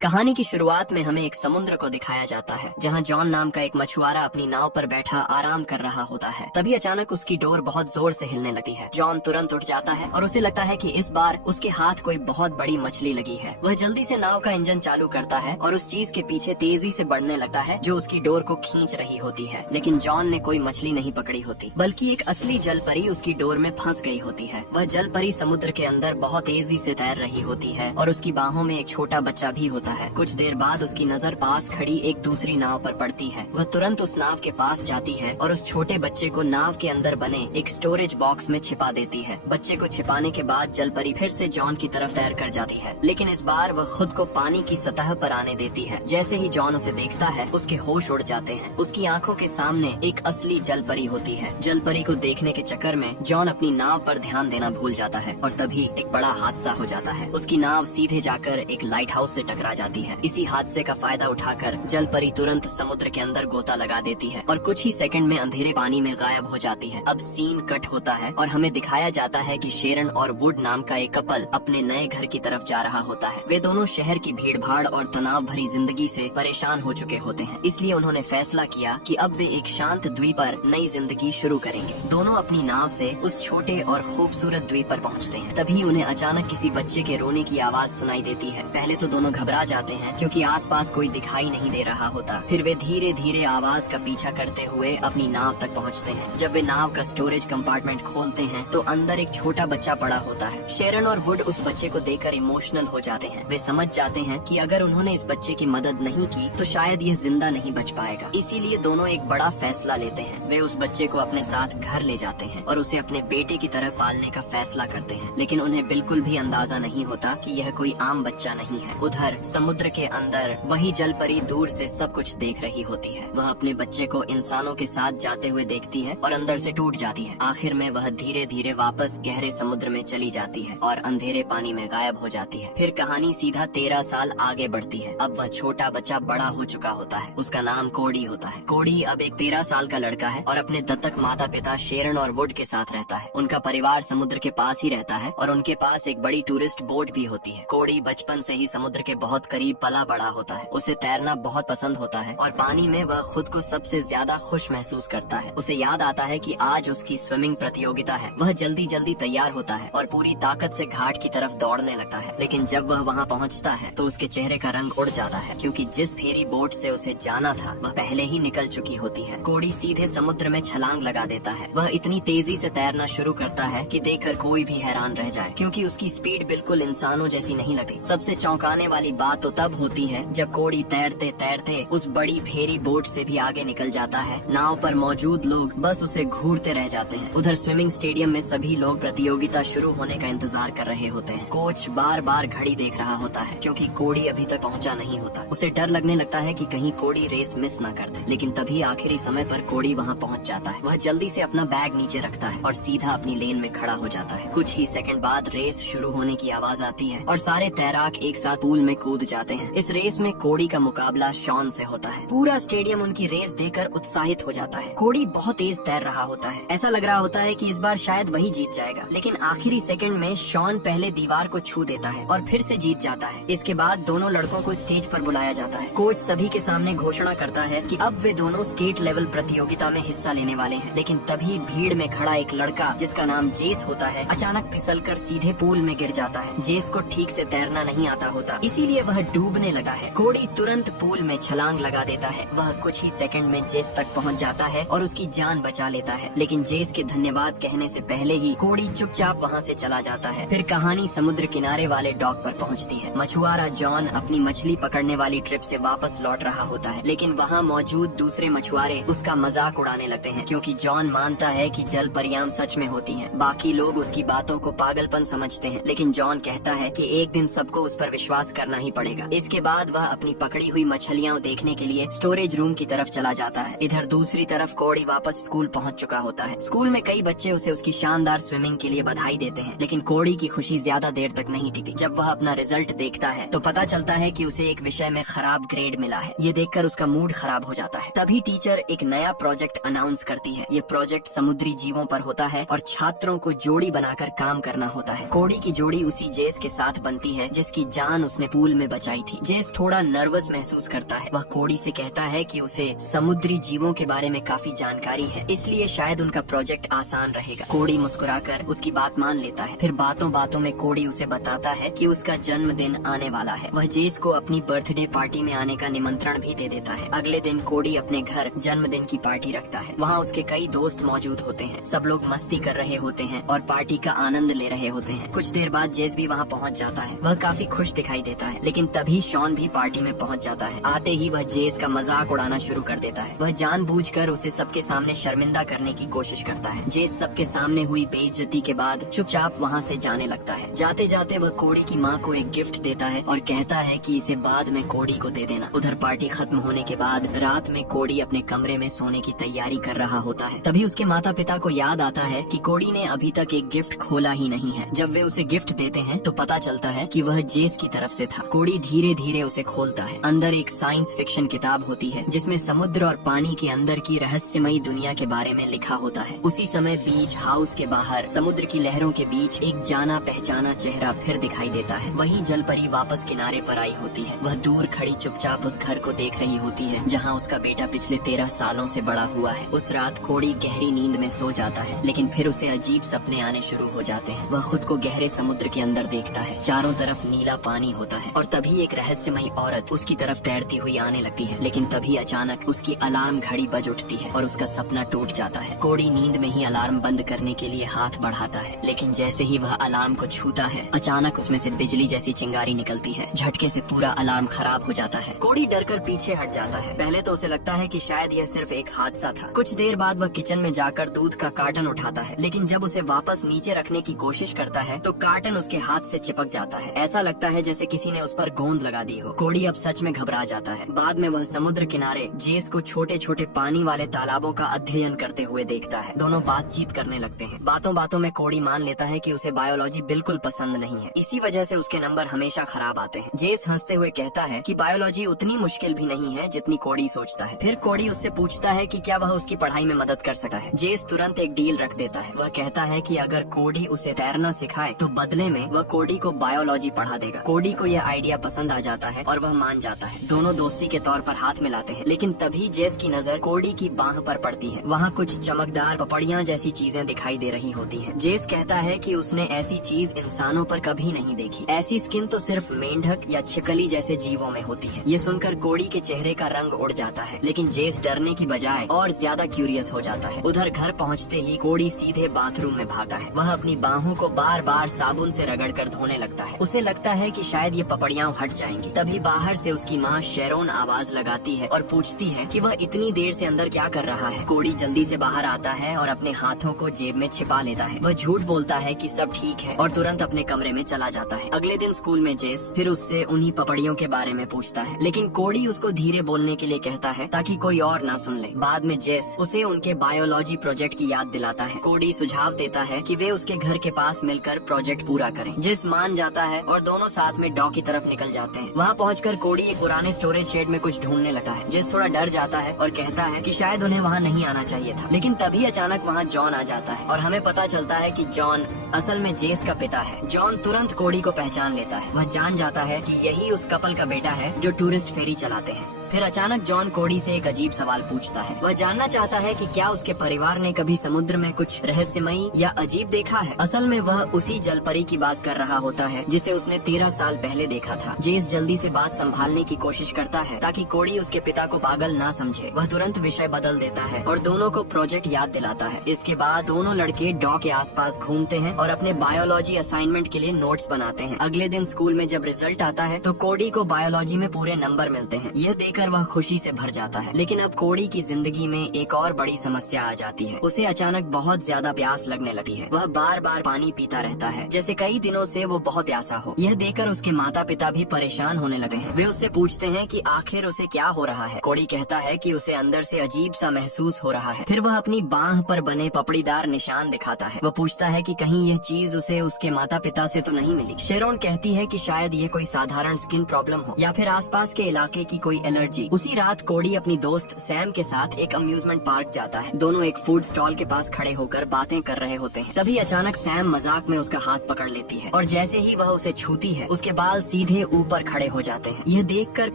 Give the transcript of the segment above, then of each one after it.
कहानी की शुरुआत में हमें एक समुद्र को दिखाया जाता है जहां जॉन नाम का एक मछुआरा अपनी नाव पर बैठा आराम कर रहा होता है। तभी अचानक उसकी डोर बहुत जोर से हिलने लगती है। जॉन तुरंत उठ जाता है और उसे लगता है कि इस बार उसके हाथ कोई बहुत बड़ी मछली लगी है। वह जल्दी से नाव का इंजन चालू करता है और उस चीज के पीछे तेजी से बढ़ने लगता है जो उसकी डोर को खींच रही होती है। लेकिन जॉन ने कोई मछली नहीं पकड़ी होती, बल्कि एक असली जल परी उसकी डोर में फंस गई होती है। वह जल परी समुद्र के अंदर बहुत तेजी से तैर रही होती है और उसकी बाहों में एक छोटा बच्चा भी होता है। कुछ देर बाद उसकी नजर पास खड़ी एक दूसरी नाव पर पड़ती है। वह तुरंत उस नाव के पास जाती है और उस छोटे बच्चे को नाव के अंदर बने एक स्टोरेज बॉक्स में छिपा देती है। बच्चे को छिपाने के बाद जल परी फिर से जॉन की तरफ तैर कर जाती है, लेकिन इस बार वह खुद को पानी की सतह पर आने देती है। जैसे ही जॉन उसे देखता है उसके होश उड़ जाते हैं। उसकी आंखों के सामने एक असली जल परी होती है। जल परी को देखने के चक्कर में जॉन अपनी नाव पर ध्यान देना भूल जाता है और तभी एक बड़ा हादसा हो जाता है। उसकी नाव सीधे जाकर एक लाइट हाउस से टकरा जाती है। इसी हादसे का फायदा उठाकर जल परी तुरंत समुद्र के अंदर गोता लगा देती है और कुछ ही सेकंड में अंधेरे पानी में गायब हो जाती है। अब सीन कट होता है और हमें दिखाया जाता है कि शेरन और वुड नाम का एक कपल अपने नए घर की तरफ जा रहा होता है। वे दोनों शहर की भीड़भाड़ और तनाव भरी जिंदगी से परेशान हो चुके होते हैं, इसलिए उन्होंने फैसला किया कि अब वे एक शांत द्वीप पर नई जिंदगी शुरू करेंगे। दोनों अपनी नाव से उस छोटे और खूबसूरत द्वीप पर पहुंचते हैं। तभी उन्हें अचानक किसी बच्चे के रोने की आवाज सुनाई देती है। पहले तो दोनों घबरा जाते हैं क्योंकि आसपास कोई दिखाई नहीं दे रहा होता। फिर वे धीरे धीरे आवाज का पीछा करते हुए अपनी नाव तक पहुंचते हैं। जब वे नाव का स्टोरेज कंपार्टमेंट खोलते हैं तो अंदर एक छोटा बच्चा पड़ा होता है। शेरन और वुड उस बच्चे को देखकर इमोशनल हो जाते हैं। वे समझ जाते हैं कि अगर उन्होंने इस बच्चे की मदद नहीं की तो शायद यह जिंदा नहीं बच पाएगा। इसीलिए दोनों एक बड़ा फैसला लेते हैं। वे उस बच्चे को अपने साथ घर ले जाते हैं और उसे अपने बेटे की तरह पालने का फैसला करते हैं। लेकिन उन्हें बिल्कुल भी अंदाजा नहीं होता कि यह कोई आम बच्चा नहीं है। उधर समुद्र के अंदर वही जल परी दूर से सब कुछ देख रही होती है। वह अपने बच्चे को इंसानों के साथ जाते हुए देखती है और अंदर से टूट जाती है। आखिर में वह धीरे धीरे वापस गहरे समुद्र में चली जाती है और अंधेरे पानी में गायब हो जाती है। फिर कहानी सीधा 13 साल आगे बढ़ती है। अब वह छोटा बच्चा बड़ा हो चुका होता है। उसका नाम कोडी होता है। कोडी अब एक 13 साल का लड़का है और अपने दत्तक माता पिता शेरन और वुड के साथ रहता है। उनका परिवार समुद्र के पास ही रहता है और उनके पास एक बड़ी टूरिस्ट बोट भी होती है। कोडी बचपन से ही समुद्र के बहुत करीब पला बड़ा होता है। उसे तैरना बहुत पसंद होता है और पानी में वह खुद को सबसे ज्यादा खुश महसूस करता है। उसे याद आता है कि आज उसकी स्विमिंग प्रतियोगिता है। वह जल्दी जल्दी तैयार होता है और पूरी ताकत से घाट की तरफ दौड़ने लगता है। लेकिन जब वह वहाँ पहुँचता है तो उसके चेहरे का रंग उड़ जाता है क्योंकि जिस फेरी बोट से उसे जाना था वह पहले ही निकल चुकी होती है। कोडी सीधे समुद्र में छलांग लगा देता है। वह इतनी तेजी से तैरना शुरू करता है कि देखकर कोई भी हैरान रह जाए क्योंकि उसकी स्पीड बिल्कुल इंसानों जैसी नहीं लगती। सबसे चौंकाने वाली बात तो तब होती है जब कोडी तैरते तैरते उस बड़ी फेरी बोट से भी आगे निकल जाता है। नाव पर मौजूद लोग बस उसे घूरते रह जाते हैं। उधर स्विमिंग स्टेडियम में सभी लोग प्रतियोगिता शुरू होने का इंतजार कर रहे होते हैं। कोच बार बार घड़ी देख रहा होता है क्योंकि कोडी अभी तक पहुंचा नहीं होता। उसे डर लगने लगता है कि कहीं कोडी रेस मिस ना कर दे। लेकिन तभी आखिरी समय पर कोडी वहां पहुंच जाता है। वह जल्दी से अपना बैग नीचे रखता है और सीधा अपनी लेन में खड़ा हो जाता है। कुछ ही सेकंड बाद रेस शुरू होने की आवाज आती है और सारे तैराक एक साथ पूल में कूद जाते हैं। इस रेस में कोडी का मुकाबला शॉन से होता है। पूरा स्टेडियम उनकी रेस देखकर उत्साहित हो जाता है। कोडी बहुत तेज तैर रहा होता है। ऐसा लग रहा होता है कि इस बार शायद वही जीत जाएगा। लेकिन आखिरी सेकंड में शॉन पहले दीवार को छू देता है और फिर से जीत जाता है। इसके बाद दोनों लड़कों को स्टेज पर बुलाया जाता है। कोच सभी के सामने घोषणा करता है कि अब वे दोनों स्टेट लेवल प्रतियोगिता में हिस्सा लेने वाले हैं। लेकिन तभी भीड़ में खड़ा एक लड़का जिसका नाम जेस होता है अचानक फिसलकर सीधे पूल में गिर जाता है। जेस को ठीक से तैरना नहीं आता होता, इसीलिए वह डूबने लगा है। कोडी तुरंत पूल में छलांग लगा देता है। वह कुछ ही सेकंड में जेस तक पहुंच जाता है और उसकी जान बचा लेता है। लेकिन जेस के धन्यवाद कहने से पहले ही कोडी चुपचाप वहां से चला जाता है। फिर कहानी समुद्र किनारे वाले डॉक पर पहुंचती है। मछुआरा जॉन अपनी मछली पकड़ने वाली ट्रिप से वापस लौट रहा होता है। लेकिन वहाँ मौजूद दूसरे मछुआरे उसका मजाक उड़ाने लगते हैं क्योंकि जॉन मानता है कि जल परियां सच में होती हैं। बाकी लोग उसकी बातों को पागलपन समझते हैं, लेकिन जॉन कहता है कि एक दिन सबको उस पर विश्वास करना ही पड़ेगा। इसके बाद वह अपनी पकड़ी हुई मछलियाँ देखने के लिए स्टोरेज रूम की तरफ चला जाता है। इधर दूसरी तरफ कोडी वापस स्कूल पहुंच चुका होता है। स्कूल में कई बच्चे उसे उसकी शानदार स्विमिंग के लिए बधाई देते हैं, लेकिन कोडी की खुशी ज्यादा देर तक नहीं टिकी। जब वह अपना रिजल्ट देखता है तो पता चलता है कि उसे एक विषय में खराब ग्रेड मिला है। ये देखकर उसका मूड खराब हो जाता है। तभी टीचर एक नया प्रोजेक्ट अनाउंस करती है। ये प्रोजेक्ट समुद्री जीवों पर होता है और छात्रों को जोड़ी बनाकर काम करना होता है। कोडी की जोड़ी उसी जेस के साथ बनती है जिसकी जान उसने पूल में में बचाई थी। जेस थोड़ा नर्वस महसूस करता है। वह कोडी से कहता है कि उसे समुद्री जीवों के बारे में काफी जानकारी है, इसलिए शायद उनका प्रोजेक्ट आसान रहेगा। कोडी मुस्कुराकर उसकी बात मान लेता है। फिर बातों बातों में कोडी उसे बताता है कि उसका जन्मदिन आने वाला है। वह जेस को अपनी बर्थडे पार्टी में आने का निमंत्रण भी दे देता है। अगले दिन कोडी अपने घर जन्मदिन की पार्टी रखता है। वहाँ उसके कई दोस्त मौजूद होते हैं। सब लोग मस्ती कर रहे होते हैं और पार्टी का आनंद ले रहे होते हैं। कुछ देर बाद जेस भी वहाँ पहुँच जाता है। वह काफी खुश दिखाई देता है, लेकिन तभी शॉन भी पार्टी में पहुँच जाता है। आते ही वह जेस का मजाक उड़ाना शुरू कर देता है। वह जानबूझकर उसे सबके सामने शर्मिंदा करने की कोशिश करता है। जेस सबके सामने हुई बेइज्जती के बाद चुपचाप वहाँ से जाने लगता है। जाते जाते वह कोडी की माँ को एक गिफ्ट देता है और कहता है कि इसे बाद में कोडी को दे देना। उधर पार्टी खत्म होने के बाद रात में कोडी अपने कमरे में सोने की तैयारी कर रहा होता है। तभी उसके माता पिता को याद आता है कि कोडी ने अभी तक एक गिफ्ट खोला ही नहीं है। जब वे उसे गिफ्ट देते हैं तो पता चलता है कि वह जेस की तरफ से था। कोडी धीरे धीरे उसे खोलता है। अंदर एक साइंस फिक्शन किताब होती है जिसमें समुद्र और पानी के अंदर की रहस्यमयी दुनिया के बारे में लिखा होता है। उसी समय बीच हाउस के बाहर समुद्र की लहरों के बीच एक जाना पहचाना चेहरा फिर दिखाई देता है। वही जलपरी वापस किनारे पर आई होती है। वह दूर खड़ी चुपचाप उस घर को देख रही होती है जहाँ उसका बेटा पिछले 13 सालों से बड़ा हुआ है। उस रात कोडी गहरी नींद में सो जाता है, लेकिन फिर उसे अजीब सपने आने शुरू हो जाते हैं। वह खुद को गहरे समुद्र के अंदर देखता है। चारों तरफ नीला पानी होता है और तभी एक रहस्यमयी औरत उसकी तरफ तैरती हुई आने लगती है। लेकिन तभी अचानक उसकी अलार्म घड़ी बज उठती है और उसका सपना टूट जाता है। कोडी नींद में ही अलार्म बंद करने के लिए हाथ बढ़ाता है, लेकिन जैसे ही वह अलार्म को छूता है अचानक उसमें से बिजली जैसी चिंगारी निकलती है। झटके से पूरा अलार्म खराब हो जाता है। कोडी डरकर पीछे हट जाता है। पहले तो उसे लगता है कि शायद यह सिर्फ एक हादसा था। कुछ देर बाद वह किचन में जाकर दूध का कार्टन उठाता है, लेकिन जब उसे वापस नीचे रखने की कोशिश करता है तो कार्टन उसके हाथ से चिपक जाता है। ऐसा लगता है जैसे किसी ने उस पर गोंद लगा दी हो। कोडी अब सच में घबरा जाता है। बाद में वह समुद्र किनारे जेस को छोटे छोटे पानी वाले तालाबों का अध्ययन करते हुए देखता है। दोनों बातचीत करने लगते हैं। बातों बातों में कोडी मान लेता है कि उसे बायोलॉजी बिल्कुल पसंद नहीं है। इसी वजह से उसके नंबर हमेशा खराब आते हैं। जेस हंसते हुए कहता है कि बायोलॉजी उतनी मुश्किल भी नहीं है जितनी कोडी सोचता है। फिर कोडी उससे पूछता है कि क्या वह उसकी पढ़ाई में मदद कर सकता है। जेस तुरंत एक डील रख देता है। वह कहता है कि अगर कोडी उसे तैरना सिखाए तो बदले में वह कोडी को बायोलॉजी पढ़ा देगा। कोडी को यह आइडिया पसंद आ जाता है और वह मान जाता है। दोनों दोस्ती के तौर पर हाथ मिलाते हैं, लेकिन तभी जेस की नजर कोडी की बाह पर पड़ती है। वहाँ कुछ चमकदार पपड़ियाँ जैसी चीजें दिखाई दे रही होती हैं। जेस कहता है कि उसने ऐसी चीज इंसानों पर कभी नहीं देखी। ऐसी स्किन तो सिर्फ मेंढक या छिकली जैसे जीवों में होती है। ये सुनकर कोडी के चेहरे का रंग उड़ जाता है, लेकिन जेस डरने की बजाय और ज्यादा क्यूरियस हो जाता है। उधर घर पहुंचते ही कोडी सीधे बाथरूम में भागता है। वह अपनी बाहों को बार बार साबुन से रगड़कर धोने लगता है। उसे लगता है कि शायद ये पपड़ियाँ हट जाएंगी। तभी बाहर से उसकी माँ शेरोन आवाज लगाती है और पूछती है कि वह इतनी देर से अंदर क्या कर रहा है। कोडी जल्दी से बाहर आता है और अपने हाथों को जेब में छिपा लेता है। वह झूठ बोलता है कि सब ठीक है और तुरंत अपने कमरे में चला जाता है। अगले दिन स्कूल में जेस फिर उससे उन्हीं पपड़ियों के बारे में पूछता है, लेकिन कोडी उसको धीरे बोलने के लिए कहता है ताकि कोई और ना सुन ले। बाद में जेस उसे उनके बायोलॉजी प्रोजेक्ट की याद दिलाता है। कोडी सुझाव देता है कि वे उसके घर के पास मिलकर प्रोजेक्ट पूरा करें। जेस मान जाता है और दोनों साथ में डॉक की तरफ निकल जाते हैं। वहाँ पहुंचकर कोडी एक पुराने स्टोरेज शेड में कुछ ढूंढने लगता है। जेस थोड़ा डर जाता है और कहता है कि शायद उन्हें वहाँ नहीं आना चाहिए था, लेकिन तभी अचानक वहाँ जॉन आ जाता है और हमें पता चलता है कि जॉन असल में जेस का पिता है। जॉन तुरंत कोडी को पहचान लेता है। वह जान जाता है कि यही उस कपल का बेटा है जो टूरिस्ट फेरी चलाते हैं। फिर अचानक जॉन कोडी से एक अजीब सवाल पूछता है। वह जानना चाहता है कि क्या उसके परिवार ने कभी समुद्र में कुछ रहस्यमयी या अजीब देखा है। असल में वह उसी जलपरी की बात कर रहा होता है जिसे उसने 13 साल पहले देखा था। जेस जल्दी से बात संभालने की कोशिश करता है ताकि कोडी उसके पिता को पागल ना समझे। वह तुरंत विषय बदल देता है और दोनों को प्रोजेक्ट याद दिलाता है। इसके बाद दोनों लड़के डॉ के आसपास घूमते हैं और अपने बायोलॉजी असाइनमेंट के लिए नोट्स बनाते हैं। अगले दिन स्कूल में जब रिजल्ट आता है तो कोडी को बायोलॉजी में पूरे नंबर मिलते हैं। यह देखकर वह खुशी से भर जाता है। लेकिन अब कोडी की जिंदगी में एक और बड़ी समस्या आ जाती है। उसे अचानक बहुत ज्यादा प्यास लगने लगती है। वह बार बार पानी पीता रहता है जैसे कई दिनों से वो बहुत प्यासा हो। यह देखकर उसके माता पिता भी परेशान होने लगते हैं। वे उससे पूछते हैं कि आखिर उसे क्या हो रहा है। कोडी कहता है कि उसे अंदर से अजीब सा महसूस हो रहा है। फिर वह अपनी बाह पर बने पपड़ीदार निशान दिखाता है। वह पूछता है कि कहीं यह चीज उसे उसके माता पिता से तो नहीं मिली। शेरोन कहती है कि शायद ये कोई साधारण स्किन प्रॉब्लम हो या फिर आसपास के इलाके की कोई एलर्जी एनर्जी। उसी रात कोडी अपनी दोस्त सैम के साथ एक अम्यूजमेंट पार्क जाता है। दोनों एक फूड स्टॉल के पास खड़े होकर बातें कर रहे होते हैं। तभी अचानक सैम मजाक में उसका हाथ पकड़ लेती है और जैसे ही वह उसे छूती है उसके बाल सीधे ऊपर खड़े हो जाते हैं। यह देखकर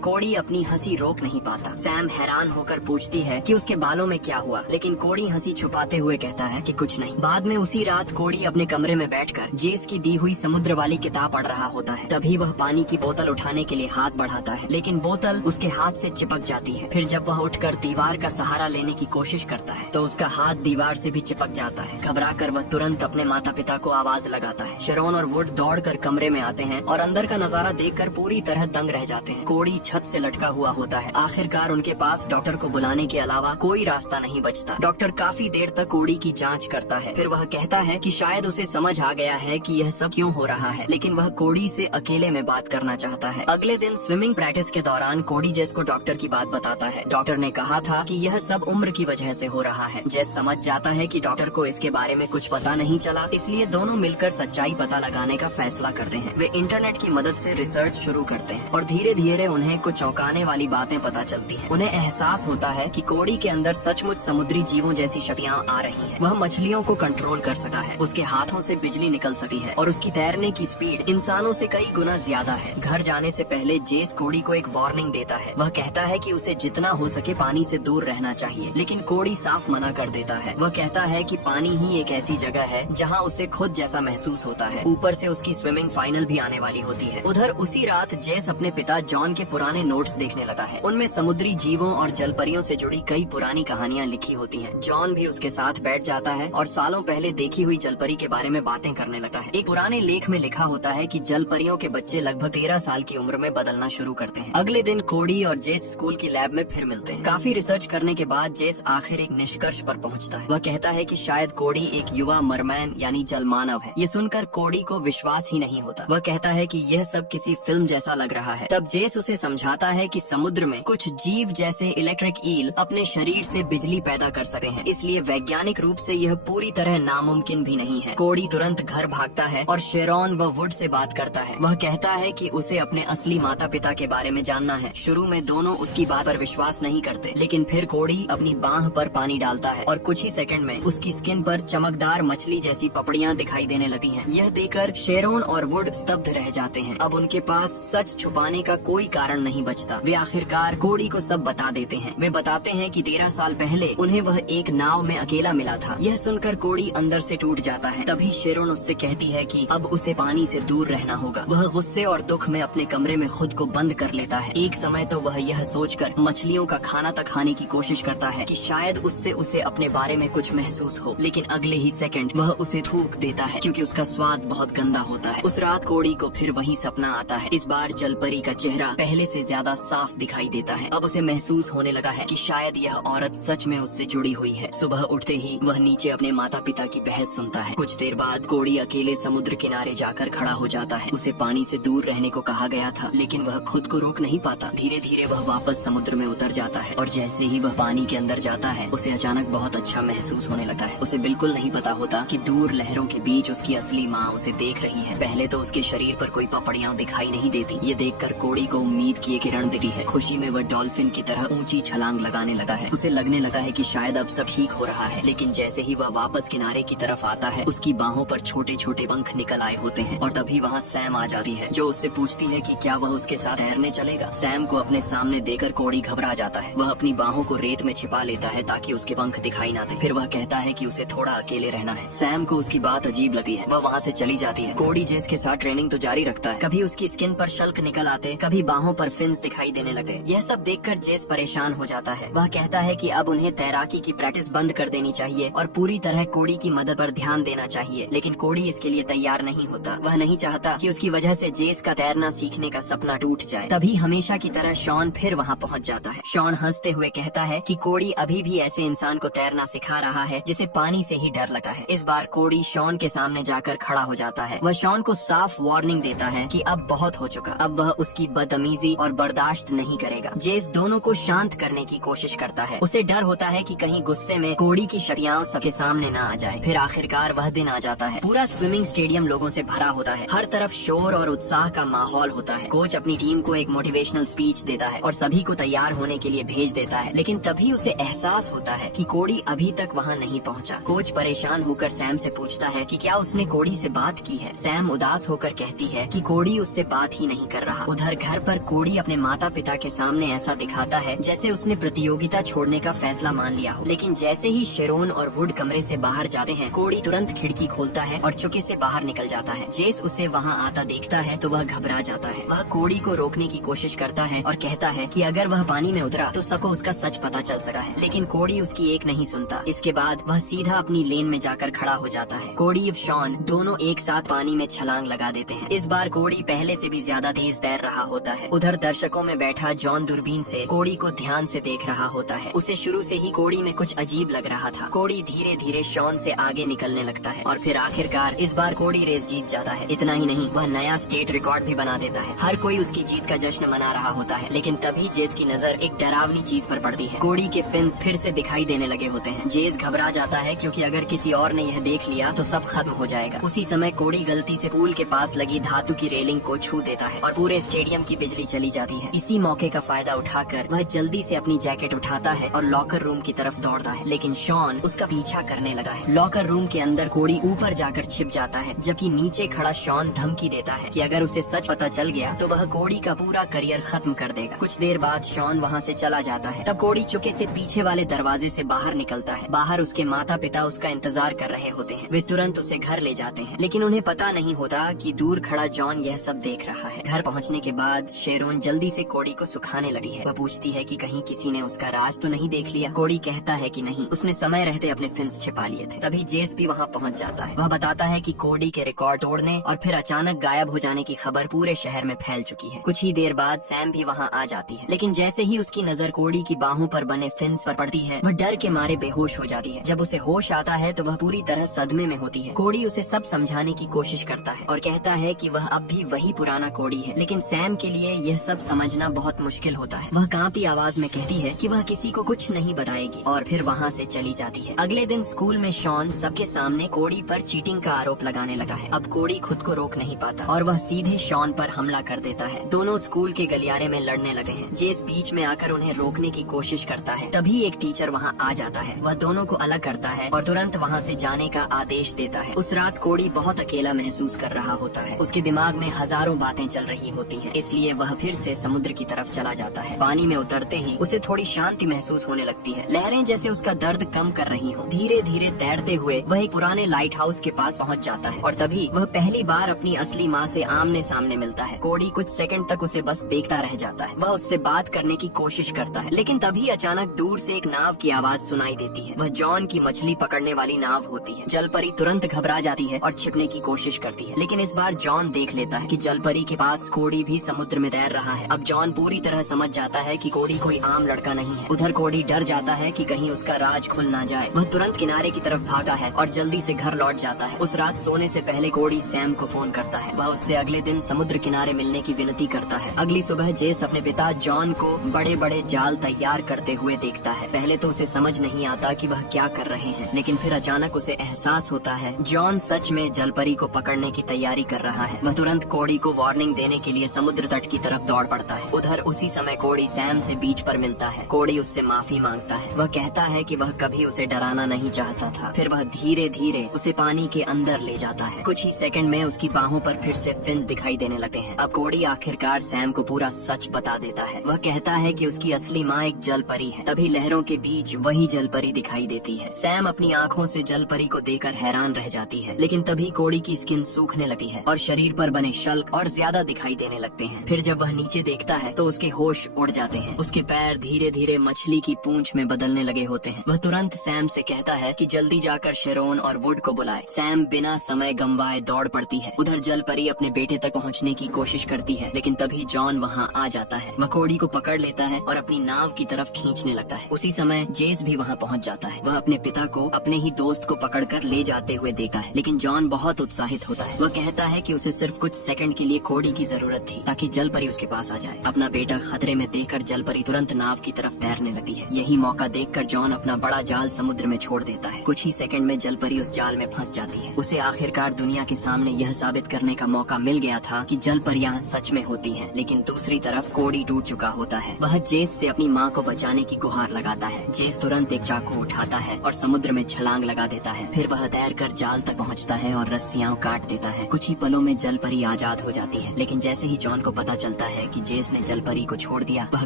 कोडी अपनी हंसी रोक नहीं पाता। सैम हैरान होकर पूछती है कि उसके बालों में क्या हुआ, लेकिन कोडी हंसी छुपाते हुए कहता है कि कुछ नहीं। बाद में उसी रात कोडी अपने कमरे में बैठकर जेस की दी हुई समुद्र वाली किताब पढ़ रहा होता है। तभी वह पानी की बोतल उठाने के लिए हाथ बढ़ाता है, लेकिन बोतल उसके हाथ से चिपक जाती है। फिर जब वह उठकर दीवार का सहारा लेने की कोशिश करता है तो उसका हाथ दीवार से भी चिपक जाता है। घबराकर वह तुरंत अपने माता पिता को आवाज लगाता है। शेरोन और वुड दौड़कर कमरे में आते हैं और अंदर का नजारा देखकर पूरी तरह दंग रह जाते हैं। कोडी छत से लटका हुआ होता है। आखिरकार उनके पास डॉक्टर को बुलाने के अलावा कोई रास्ता नहीं बचता। डॉक्टर काफी देर तक कोडी की जांच करता है। फिर वह कहता है कि शायद उसे समझ आ गया है कि यह सब क्यों हो रहा है, लेकिन वह कोडी से अकेले में बात करना चाहता है। अगले दिन स्विमिंग प्रैक्टिस के दौरान कोडी जेस को डॉक्टर की बात बताता है। डॉक्टर ने कहा था कि यह सब उम्र की वजह से हो रहा है। जेस समझ जाता है कि डॉक्टर को इसके बारे में कुछ पता नहीं चला, इसलिए दोनों मिलकर सच्चाई पता लगाने का फैसला करते हैं। वे इंटरनेट की मदद से रिसर्च शुरू करते हैं और धीरे धीरे उन्हें कुछ चौंकाने वाली बातें पता चलती हैं। उन्हें एहसास होता है कि कोडी के अंदर सचमुच समुद्री जीवों जैसी शक्तियाँ आ रही हैं। वह मछलियों को कंट्रोल कर सकता है, उसके हाथों से बिजली निकल सकती है और उसकी तैरने की स्पीड इंसानों से कई गुना ज्यादा है। घर जाने से पहले जेस कोडी को एक वार्निंग देता है। वह कहता है कि उसे जितना हो सके पानी से दूर रहना चाहिए, लेकिन कोडी साफ मना कर देता है। वह कहता है कि पानी ही एक ऐसी जगह है जहां उसे खुद जैसा महसूस होता है। ऊपर से उसकी स्विमिंग फाइनल भी आने वाली होती है। उधर उसी रात जेस अपने पिता जॉन के पुराने नोट्स देखने लगा है। उनमें समुद्री जीवों और जलपरियों से जुड़ी कई पुरानी कहानियां लिखी होती हैं। जॉन भी उसके साथ बैठ जाता है और सालों पहले देखी हुई जलपरी के बारे में बातें करने लगता है। एक पुराने लेख में लिखा होता है कि जलपरियों के बच्चे लगभग 13 साल की उम्र में बदलना शुरू करते हैं। अगले दिन कोडी और जेस स्कूल की लैब में फिर मिलते हैं। काफी रिसर्च करने के बाद जेस आखिर एक निष्कर्ष पर पहुंचता है। वह कहता है कि शायद कोडी एक युवा मरमैन यानी जलमानव है। ये सुनकर कोडी को विश्वास ही नहीं होता। वह कहता है कि यह सब किसी फिल्म जैसा लग रहा है। तब जेस उसे समझाता है कि समुद्र में कुछ जीव जैसे इलेक्ट्रिक ईल अपने शरीर से बिजली पैदा कर सकते हैं, इसलिए वैज्ञानिक रूप से यह पूरी तरह नामुमकिन भी नहीं है। कोडी तुरंत घर भागता है और शेरोन व वुड से बात करता है। वह कहता है कि उसे अपने असली माता पिता के बारे में जानना है। शुरू में दोनों उसकी बात पर विश्वास नहीं करते, लेकिन फिर कोडी अपनी बाह पर पानी डालता है और कुछ ही सेकंड में उसकी स्किन पर चमकदार मछली जैसी पपड़ियां दिखाई देने लगती हैं। यह देखकर शेरोन और वुड स्तब्ध रह जाते हैं। अब उनके पास सच छुपाने का कोई कारण नहीं बचता। वे आखिरकार कोडी को सब बता देते हैं। वे बताते हैं कि 13 साल पहले उन्हें वह एक नाव में अकेला मिला था। यह सुनकर कोडी अंदर से टूट जाता है। तभी शेरोन उससे कहती है कि अब उसे पानी से दूर रहना होगा। वह गुस्से और दुख में अपने कमरे में खुद को बंद कर लेता है। एक समय तो वह यह सोचकर मछलियों का खाना तक खाने की कोशिश करता है कि शायद उससे उसे अपने बारे में कुछ महसूस हो, लेकिन अगले ही सेकंड वह उसे थूक देता है क्योंकि उसका स्वाद बहुत गंदा होता है। उस रात कोडी को फिर वही सपना आता है। इस बार जलपरी का चेहरा पहले से ज्यादा साफ दिखाई देता है। अब उसे महसूस होने लगा है कि शायद यह औरत सच में उससे जुड़ी हुई है। सुबह उठते ही वह नीचे अपने माता पिता की बहस सुनता है। कुछ देर बाद कोडी अकेले समुद्र किनारे जाकर खड़ा हो जाता है। उसे पानी से दूर रहने को कहा गया था, लेकिन वह खुद को रोक नहीं पाता। धीरे धीरे वह वापस समुद्र में उतर जाता है और जैसे ही वह पानी के अंदर जाता है उसे अचानक बहुत अच्छा महसूस होने लगता है। उसे बिल्कुल नहीं पता होता कि दूर लहरों के बीच उसकी असली माँ उसे देख रही है। पहले तो उसके शरीर पर कोई पपड़ियाँ दिखाई नहीं देती। ये देखकर कोडी को उम्मीद की एक किरण दिखती है। खुशी में वह डॉल्फिन की तरह ऊंची छलांग लगाने लगा है। उसे लगने लगा है कि शायद अब सब ठीक हो रहा है, लेकिन जैसे ही वह वापस किनारे की तरफ आता है उसकी बाहों पर छोटे छोटे पंख निकल आए होते हैं और तभी वहाँ सैम आ जाती है, जो उससे पूछती है कि क्या वह उसके साथ तैरने चलेगा। सैम को अपने सामने देखकर कोडी घबरा जाता है। वह अपनी बाहों को रेत में छिपा लेता है ताकि उसके पंख दिखाई ना दे। फिर वह कहता है कि उसे थोड़ा अकेले रहना है। सैम को उसकी बात अजीब लगती है। वह वहाँ से चली जाती है। कोडी जेस के साथ ट्रेनिंग तो जारी रखता है। कभी उसकी स्किन पर शल्क निकल आते, कभी बाहों पर फिन्स दिखाई देने लगते। यह सब देखकर जेस परेशान हो जाता है। वह कहता है कि अब उन्हें तैराकी की प्रैक्टिस बंद कर देनी चाहिए और पूरी तरह कोडी की मदद पर ध्यान देना चाहिए, लेकिन कोडी इसके लिए तैयार नहीं होता। वह नहीं चाहता कि उसकी वजह से जेस का तैरना सीखने का सपना टूट जाए। तभी हमेशा की तरह शॉन फिर वहाँ पहुँच जाता है। शॉन हंसते हुए कहता है कि कोडी अभी भी ऐसे इंसान को तैरना सिखा रहा है जिसे पानी से ही डर लगा है। इस बार कोडी शॉन के सामने जाकर खड़ा हो जाता है। वह शॉन को साफ वार्निंग देता है कि अब बहुत हो चुका, अब वह उसकी बदतमीजी और बर्दाश्त नहीं करेगा। जेस दोनों को शांत करने की कोशिश करता है। उसे डर होता है कि कहीं गुस्से में कोडी की शक्तियाँ सबके सामने न आ जाए। फिर आखिरकार वह दिन आ जाता है। पूरा स्विमिंग स्टेडियम लोगों से भरा होता है। हर तरफ शोर और उत्साह का माहौल होता है। कोच अपनी टीम को एक मोटिवेशनल स्पीच देता है और सभी को तैयार होने के लिए भेज देता है। लेकिन तभी उसे एहसास होता है कि कोडी अभी तक वहाँ नहीं पहुँचा। कोच परेशान होकर सैम से पूछता है कि क्या उसने कोडी से बात की है। सैम उदास होकर कहती है कि कोडी उससे बात ही नहीं कर रहा। उधर घर पर कोडी अपने माता पिता के सामने ऐसा दिखाता है जैसे उसने प्रतियोगिता छोड़ने का फैसला मान लिया हो। लेकिन जैसे ही शेरोन और वुड कमरे से बाहर जाते हैं, कोडी तुरंत खिड़की खोलता है और चुपके से बाहर निकल जाता है। जेस उसे वहाँ आता देखता है तो वह घबरा जाता है। वह कोडी को रोकने की कोशिश करता है और कहता है कि अगर वह पानी में उतरा तो सबको उसका सच पता चल सका है। लेकिन कोडी उसकी एक नहीं सुनता। इसके बाद वह सीधा अपनी लेन में जाकर खड़ा हो जाता है। कोडी और शॉन दोनों एक साथ पानी में छलांग लगा देते हैं। इस बार कोडी पहले से भी ज्यादा तेज तैर रहा होता है। उधर दर्शकों में बैठा जॉन दूरबीन से कोडी को ध्यान से देख रहा होता है। उसे शुरू से ही कोडी में कुछ अजीब लग रहा था। कोडी धीरे धीरे शॉन से आगे निकलने लगता है और फिर आखिरकार इस बार कोडी रेस जीत जाता है। इतना ही नहीं, वह नया स्टेट रिकॉर्ड भी बना देता है। हर कोई उसकी जीत का जश्न मना रहा होता है। लेकिन तभी जेस की नजर एक डरावनी चीज पर पड़ती है। कोडी के फिन्स फिर से दिखाई देने लगे होते हैं। जेस घबरा जाता है क्योंकि अगर किसी और ने यह देख लिया तो सब खत्म हो जाएगा। उसी समय कोडी गलती से पूल के पास लगी धातु की रेलिंग को छू देता है और पूरे स्टेडियम की बिजली चली जाती है। इसी मौके का फायदा उठाकर वह जल्दी से अपनी जैकेट उठाता है और लॉकर रूम की तरफ दौड़ता है। लेकिन शॉन उसका पीछा करने लगा है। लॉकर रूम के अंदर कोडी ऊपर जाकर छिप जाता है, जबकि नीचे खड़ा शॉन धमकी देता है कि अगर उसे सच पता चल गया तो वह कोडी का पूरा करियर खत्म कर देगा। कुछ देर बाद शॉन वहाँ से चला जाता है। तब कोडी चुपके से पीछे वाले दरवाजे से बाहर निकलता है। बाहर उसके माता पिता उसका इंतजार कर रहे होते हैं। वे तुरंत उसे घर ले जाते हैं, लेकिन उन्हें पता नहीं होता कि दूर खड़ा जॉन यह सब देख रहा है। घर पहुँचने के बाद शेरोन जल्दी से कोडी को सुखाने लगी है। वह पूछती है कि कहीं किसी ने उसका राज तो नहीं देख लिया। कोडी कहता है कि नहीं, उसने समय रहते अपने फिन्स छिपा लिए थे। तभी जेस भी वहाँ पहुँच जाता है। वह बताता है कि कोडी के रिकॉर्ड तोड़ने और फिर अचानक गायब हो जाने की खबर पूरे शहर में फैल चुकी है। कुछ ही देर बाद सैम भी वहाँ आ जाती है, लेकिन जैसे ही उसकी नजर कोडी की बाहों पर बने फिन्स पर पड़ती है, वह डर के मारे बेहोश हो जाती है। जब उसे होश आता है तो वह पूरी तरह सदमे में होती है। कोडी उसे सब समझाने की कोशिश करता है और कहता है कि वह अब भी वही पुराना कोडी है, लेकिन सैम के लिए यह सब समझना बहुत मुश्किल होता है। वह कांपती आवाज में कहती है कि वह किसी को कुछ नहीं बताएगी और फिर वहाँ से चली जाती है। अगले दिन स्कूल में शॉन सबके सामने कोडी पर चीटिंग का आरोप लगाने लगा है। अब कोडी खुद को रोक नहीं पाता और वह सीधे शॉन पर हमला कर देता है। दोनों स्कूल के गलियारे में लड़ने लगे हैं। जेस बीच में आकर उन्हें रोकने की कोशिश करता है। तभी एक टीचर वहाँ आ जाता है। वह दोनों को अलग करता है और तुरंत वहाँ से जाने का आदेश देता है। उस रात कोडी बहुत अकेला महसूस कर रहा होता है। उसके दिमाग में हजारों बातें चल रही होती हैं, इसलिए वह फिर से समुद्र की तरफ चला जाता है। पानी में उतरते ही उसे थोड़ी शांति महसूस होने लगती है। लहरें जैसे उसका दर्द कम कर रही हो। धीरे धीरे तैरते हुए वह एक पुराने लाइट हाउस के पास पहुँच जाता है और तभी वह पहली बार अपनी असली माँ से आमने सामने मिलता है। कोडी कुछ सेकंड तक उसे बस देखता रह जाता है। वह उससे बात करने की कोशिश करता है, लेकिन तभी अचानक दूर से एक नाव की आवाज सुनाई देती है। वह जॉन की मछली पकड़ने वाली नाव होती है। जलपरी तुरंत घबरा जाती है और छिपने की कोशिश करती है, लेकिन इस बार जॉन देख लेता है कि जलपरी के पास कोडी भी समुद्र में तैर रहा है। अब जॉन पूरी तरह समझ जाता है कि कोडी कोई आम लड़का नहीं है। उधर कोडी डर जाता है कि कहीं उसका राज खुल ना जाए। वह तुरंत किनारे की तरफ भागा है और जल्दी से घर लौट जाता है। उस रात सोने से पहले कोडी सैम को फोन करता है। वह उससे अगले दिन समुद्र किनारे मिलने की विनती करता है। अगली सुबह जेस अपने पिता जॉन को बड़े बड़े जाल तैयार करते हुए देखता है। पहले तो उसे समझ नहीं आता कि वह क्या कर रहे हैं, लेकिन फिर अचानक उसे एहसास होता है जॉन सच में जलपरी को पकड़ने की तैयारी कर रहा है। वह तुरंत कोडी को वार्निंग देने के लिए समुद्र तट की तरफ दौड़ पड़ता है। उधर उसी समय कोडी सैम से बीच पर मिलता है। कोडी उससे माफी मांगता है। वह कहता है कि वह कभी उसे डराना नहीं चाहता था। फिर वह धीरे धीरे उसे पानी के अंदर ले जाता है। कुछ ही सेकंड में उसकी बाहों पर फिर से फिन्स दिखाई देने लगते हैं। अब कोडी आखिरकार सैम को पूरा सच बता देता है। वह कहता है कि उसकी असली माँ एक जलपरी है। तभी लहरों के बीच वही जलपरी दिखाई देती है। सैम अपनी आँखों से जलपरी को देखकर हैरान रह जाती है, लेकिन तभी कोडी की स्किन सूखने लगती है और शरीर पर बने शल्क और ज्यादा दिखाई देने लगते हैं। फिर जब वह नीचे देखता है तो उसके होश उड़ जाते हैं। उसके पैर धीरे धीरे मछली की पूंछ में बदलने लगे होते हैं। वह तुरंत सैम से कहता है कि जल्दी जाकर शेरोन और वुड को बुलाए। सैम बिना समय गंवाए दौड़ पड़ती है। उधर जलपरी अपने बेटे तक पहुंचने की कोशिश करती है, लेकिन तभी जॉन वहां आ जाता है। वह कोडी को पकड़ लेता है और अपनी नाव की तरफ खींचने लगता है। उसी समय जेस भी वहां पहुंच जाता है। वह अपने पिता को अपने ही दोस्त को पकड़कर ले जाते हुए देखता है, लेकिन जॉन बहुत उत्साहित होता है। वह कहता है कि उसे सिर्फ कुछ सेकंड के लिए कोडी की जरूरत थी ताकि जलपरी उसके पास आ जाए। अपना बेटा खतरे में देखकर जलपरी तुरंत नाव की तरफ तैरने लगती है। यही मौका देखकर जॉन अपना बड़ा जाल समुद्र में छोड़ देता है। कुछ ही सेकंड में जलपरी उस जाल में फंस जाती है। उसे आखिरकार दुनिया के सामने यह साबित करने का मौका मिल गया था कि जलपरियां सच में होती हैं। लेकिन दूसरी तरफ कोडी टूट चुका होता है। वह जेस से अपनी माँ को बचाने की गुहार लगाता है। जेस तुरंत एक चाकू उठाता है और समुद्र में छलांग लगा देता है। फिर वह तैरकर जाल तक पहुँचता है और रस्सियां काट देता है। कुछ ही पलों में जल परी आजाद हो जाती है, लेकिन जैसे ही जॉन को पता चलता है कि जेस ने जल परी को छोड़ दिया, वह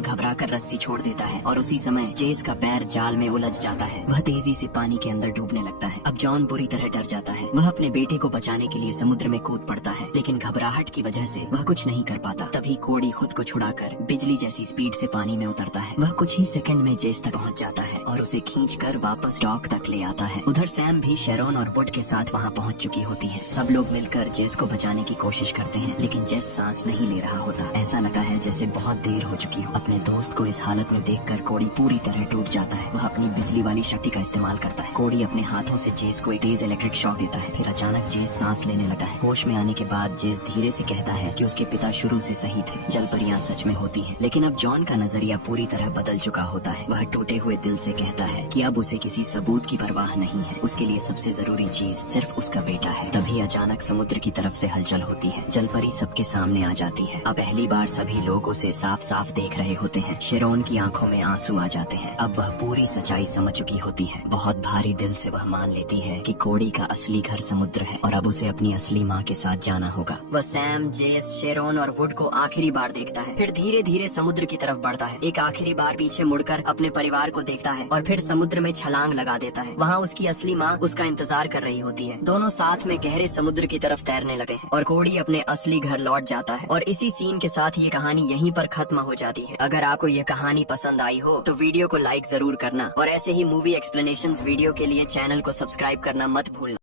घबराकर रस्सी छोड़ देता है और उसी समय जेस का पैर जाल में उलझ जाता है। वह तेजी से पानी के अंदर डूबने लगता है। अब जॉन बुरी तरह डर जाता है। वह अपने बेटे को बचाने के लिए समुद्र में कूद पड़ता है, लेकिन घबराहट की वजह से वह कुछ नहीं कर पाता। तभी कोड़ी खुद को छुड़ाकर बिजली जैसी स्पीड से पानी में उतरता है। वह कुछ ही सेकंड में जेस तक पहुंच जाता है और उसे खींचकर वापस डॉक तक ले आता है। उधर सैम भी शेरोन और वुड के साथ वहां पहुंच चुकी होती है। सब लोग मिलकर जेस को बचाने की कोशिश करते हैं, लेकिन जेस सांस नहीं ले रहा होता। ऐसा लगता है जैसे बहुत देर हो चुकी हो। अपने दोस्त को इस हालत में देखकर कोड़ी पूरी तरह टूट जाता है। वह अपनी बिजली वाली शक्ति का इस्तेमाल करता है। कोड़ी अपने हाथों से जेस को एक तेज इलेक्ट्रिक शॉक देता है। फिर अचानक जेस सांस लेने लगता है। होश में आने के बाद जेस धीरे से कहता है कि उसके पिता शुरू से सही थे, जल परियां सच में होती हैं। लेकिन अब जॉन का नजरिया पूरी तरह बदल चुका होता है। वह टूटे हुए दिल से कहता है कि अब उसे किसी सबूत की परवाह नहीं है। उसके लिए सबसे जरूरी चीज सिर्फ उसका बेटा है। तभी अचानक समुद्र की तरफ से हलचल होती है। जल परी सबके सामने आ जाती है। अब पहली बार सभी लोग उसे साफ साफ देख रहे होते हैं। शेरोन की आंखों में आंसू आ जाते हैं। अब वह पूरी सच्चाई समझ चुकी होती है। बहुत भारी दिल से वह मान लेती है कि कोड़ी का असली घर समुद्र है और अब उसे अपनी असली माँ के साथ जाना होगा। वह सैम, जेस, शेरोन और वुड को आखिरी बार देखता है। फिर धीरे धीरे समुद्र की तरफ बढ़ता है। एक आखिरी बार पीछे मुड़कर अपने परिवार को देखता है और फिर समुद्र में छलांग लगा देता है। वहाँ उसकी असली माँ उसका इंतजार कर रही होती है। दोनों साथ में गहरे समुद्र की तरफ तैरने लगे हैं और कोड़ी अपने असली घर लौट जाता है। और इसी सीन के साथ ये कहानी यहीं पर खत्म हो जाती है। अगर आपको ये कहानी पसंद आई हो तो वीडियो को लाइक जरूर करना और ऐसे ही मूवी एक्सप्लेनेशंस वीडियो के लिए चैनल को सब्सक्राइब करना मत भूलना।